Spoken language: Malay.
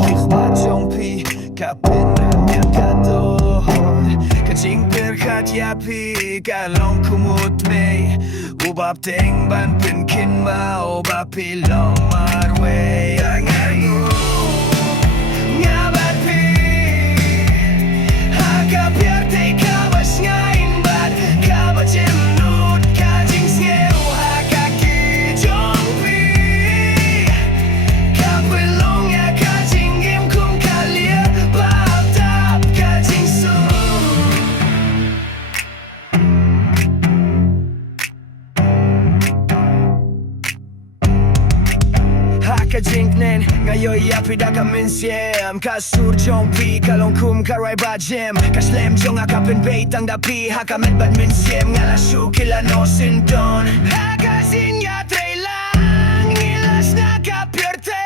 Kichwa jompi kapin niya kadohon Kajing perkat yapi kalong kumut may Ubab ting ban pinkin ma Ubab pilong marway Angayu Ngabat pi Haka pierte kabas ngain bat Kabas jemnut kajing sngeu Haka ki jompi Kapilong ya kajing im kum kalir Bab tap kajing su Hakajingnen ngayoy apida kaminsiem Kasur jongpi kalong kum karay bajem Kaslem jong akapin bait ang dapi Hakamet bad minsiem Ngalasyu kila no sindon Hakasin ya trailang Ngilas na kapirte